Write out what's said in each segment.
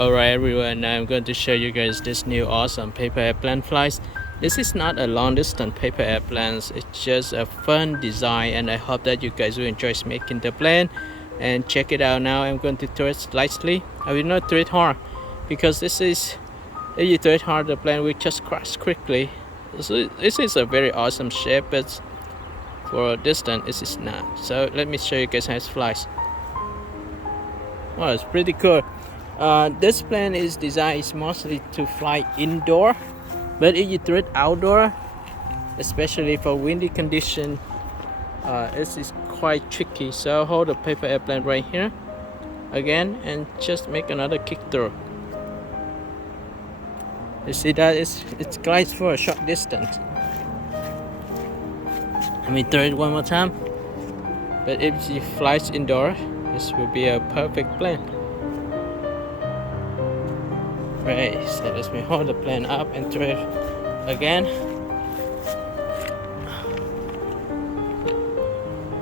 Alright everyone, now I'm going to show you guys this new awesome paper airplane flies. This is not a long distance paper airplanes, it's just a fun design and I hope that you guys will enjoy making the plane. And check it out now, I'm going to throw it slightly. I will not throw it hard because if you throw it hard the plane will just crash quickly. So this is a very awesome shape, but for a distance it is not. So let me show you guys how it flies. Wow, it's pretty cool. This plane is designed mostly to fly indoor, but if you throw it outdoor, especially for windy condition, it is quite tricky. So hold the paper airplane right here again and just make another kick throw. You see that it glides for a short distance. Let me throw it one more time. But if it flies indoor, this will be a perfect plane. Right, so let me hold the plane up and throw it again.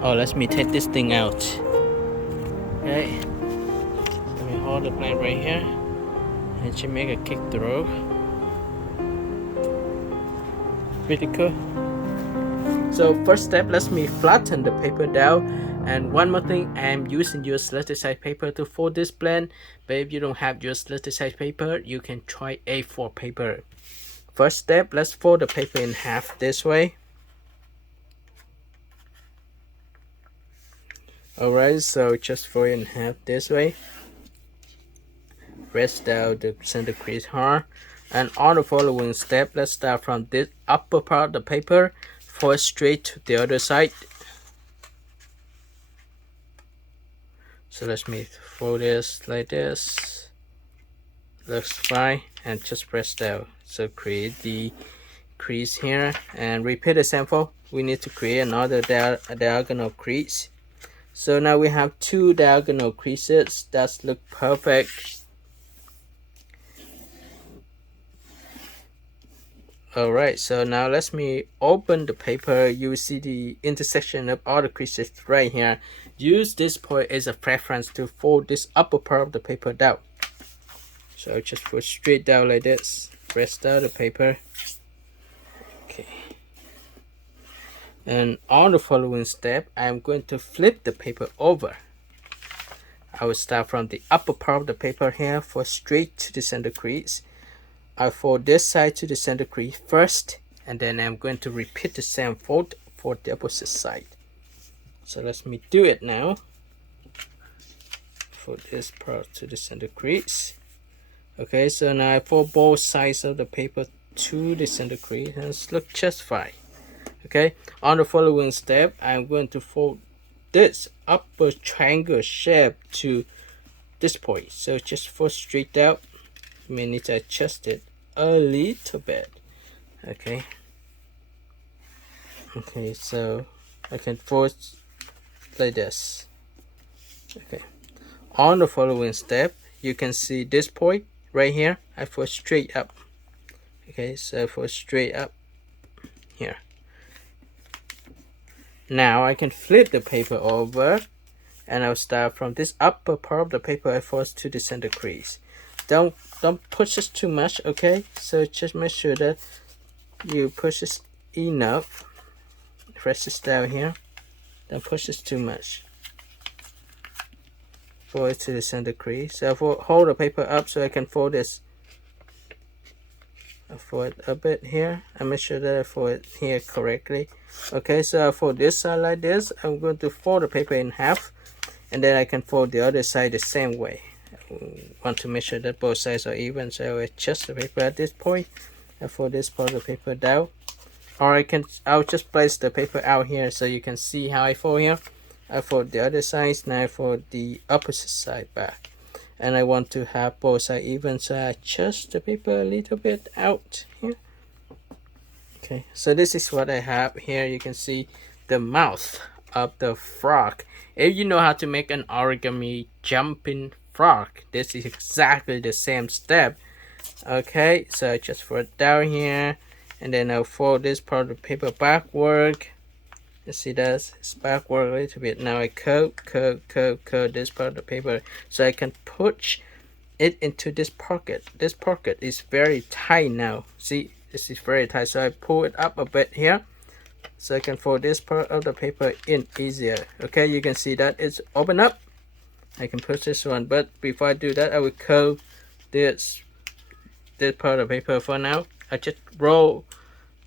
Oh, let me take this thing out. Okay, let me hold the plane right here and just make a kick throw. Pretty cool. So first step, let me flatten the paper down. And one more thing, I'm using your letter size paper to fold this plane. But if you don't have your letter size paper, you can try A4 paper. First step, let's fold the paper in half this way. Alright, so just fold it in half this way. Press down the center crease hard. And on the following step, let's start from this upper part of the paper, fold straight to the other side. So let me fold this like this. Looks fine, and just press down. So create the crease here and repeat the sample. We need to create another diagonal crease. So now we have two diagonal creases that look perfect. Alright, so now let me open the paper. You will see the intersection of all the creases right here. Use this point as a preference to fold this upper part of the paper down. So just fold straight down like this. Press down the paper. Okay. And on the following step, I'm going to flip the paper over. I will start from the upper part of the paper here, fold straight to the center crease. I fold this side to the center crease first, and then I'm going to repeat the same fold for the opposite side. So let me do it now. Fold this part to the center crease. Okay, so now I fold both sides of the paper to the center crease, and it looks just fine. Okay, on the following step, I'm going to fold this upper triangle shape to this point. So just fold straight out. You may need to adjust it a little bit. Okay, so I can fold like this. Okay, on the following step, you can see this point right here. I fold straight up. Okay, so I fold straight up here. Now I can flip the paper over, and I'll start from this upper part of the paper. I fold to the center crease. Don't push it too much, okay? So just make sure that you push it enough. Press this down here. Don't push it too much. Fold it to the center crease. So I hold the paper up so I can fold this. I fold it a bit here. I make sure that I fold it here correctly. Okay, so I fold this side like this. I'm going to fold the paper in half, and then I can fold the other side the same way. Want to make sure that both sides are even, so I adjust the paper at this point. I fold this part of the paper down, or I'll just place the paper out here so you can see how I fold here. I fold the other side, now I fold the opposite side back, and I want to have both sides even, so I adjust the paper a little bit out here. Okay, so this is what I have here. You can see the mouth of the frog. If you know how to make an origami jumping frog, this is exactly the same step. Okay, so I just fold it down here, and then I'll fold this part of the paper backward. You see that it's backward a little bit. Now I curve this part of the paper so I can push it into this pocket. This pocket is very tight now. See, this is very tight, so I pull it up a bit here so I can fold this part of the paper in easier. Okay, you can see that it's open up. I can push this one, but before I do that, I will curve this part of the paper. For now, I just roll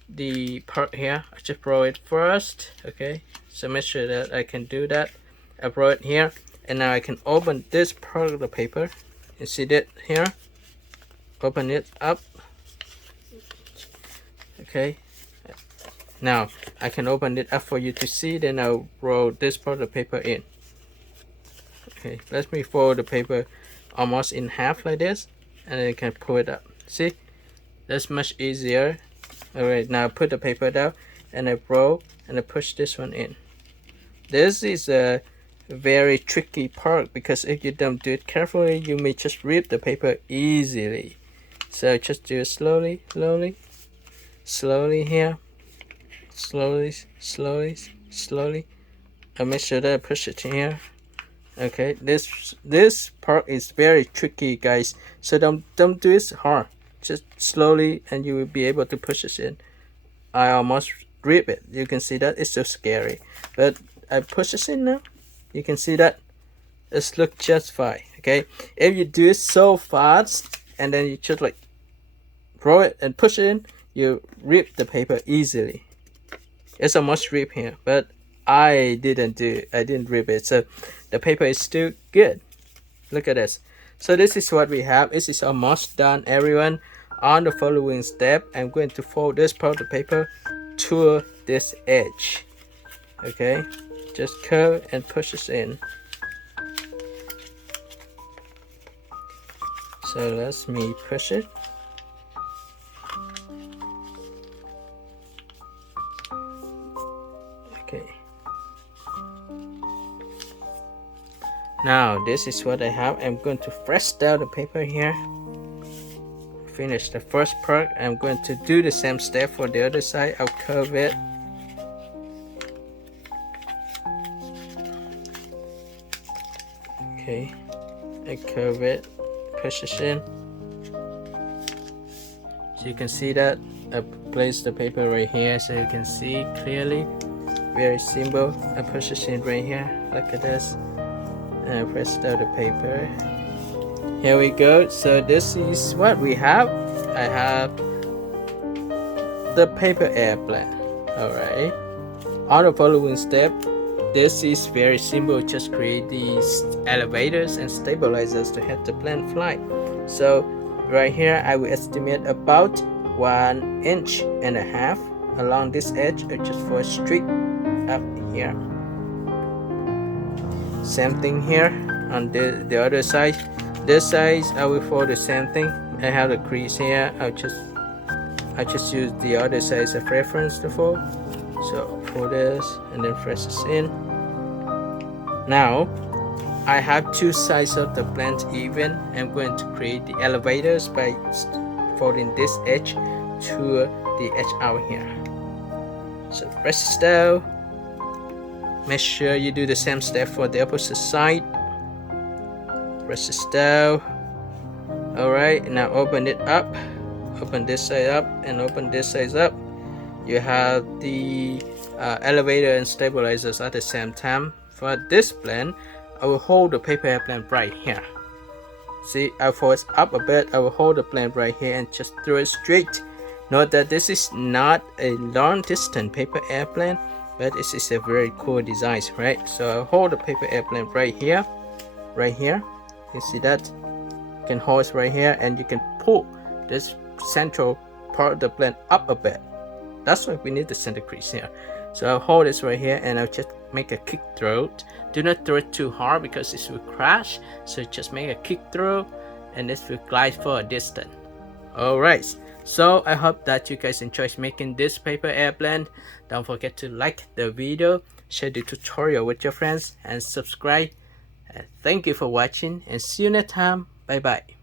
the part here. I just roll it first. Okay, so make sure that I can do that. I roll it here, and now I can open this part of the paper. You see that here? Open it up. Okay, now I can open it up for you to see. Then I'll roll this part of the paper in. Okay, let me fold the paper almost in half like this, and then you can pull it up. See, that's much easier. Alright, now put the paper down, and I roll and I push this one in. This is a very tricky part, because if you don't do it carefully, you may just rip the paper easily. So just do it slowly, slowly here, slowly. I make sure that I push it here. Okay, this part is very tricky, guys, so don't do it hard. Just slowly, and you will be able to push it in. I almost rip it. You can see that it's so scary, but I push it in now. You can see that it's look just fine. Okay, if you do it so fast and then you just like roll it and push it in, you rip the paper easily. It's almost rip here, but I didn't rip it, so the paper is still good. Look at this. So this is what we have. This is almost done, everyone. On the following step, I'm going to fold this part of the paper to this edge. Okay, just curve and push this in. So let me push it. Okay. Now this is what I have. I'm going to press down the paper here. Finish the first part. I'm going to do the same step for the other side. I'll curve it. Okay, I curve it, push it in. So you can see that I place the paper right here, so you can see clearly. Very simple. I push it in right here. Look at this. And I press down the paper. Here we go. So this is what we have. I have the paper airplane. Alright. On the following step, this is very simple. Just create these elevators and stabilizers to help the plane fly. So right here, I will estimate about 1.5 inches along this edge, or just for a streak up here. Same thing here on the other side. This side I will fold the same thing. I have a crease here. I just use the other side as a reference to fold. So fold this and then press this in. Now I have two sides of the plane even. I'm going to create the elevators by folding this edge to the edge out here. So press this down. Make sure you do the same step for the opposite side. Press this down. Alright, now open it up. Open this side up and open this side up. You have the elevator and stabilizers at the same time. For this plane, I will hold the paper airplane right here. See, I force up a bit. I will hold the plane right here and just throw it straight. Note that this is not a long distance paper airplane, but this is a very cool design, right? So I'll hold the paper airplane right here. You see that? You can hold it right here, and you can pull this central part of the plane up a bit. That's why we need the center crease here. So I'll hold this right here, and I'll just make a kick throw. Do not throw it too hard because this will crash. So just make a kick throw, and this will glide for a distance. Alright, so I hope that you guys enjoyed making this paper airplane. Don't forget to like the video, share the tutorial with your friends, and subscribe. Thank you for watching, and see you next time. Bye bye.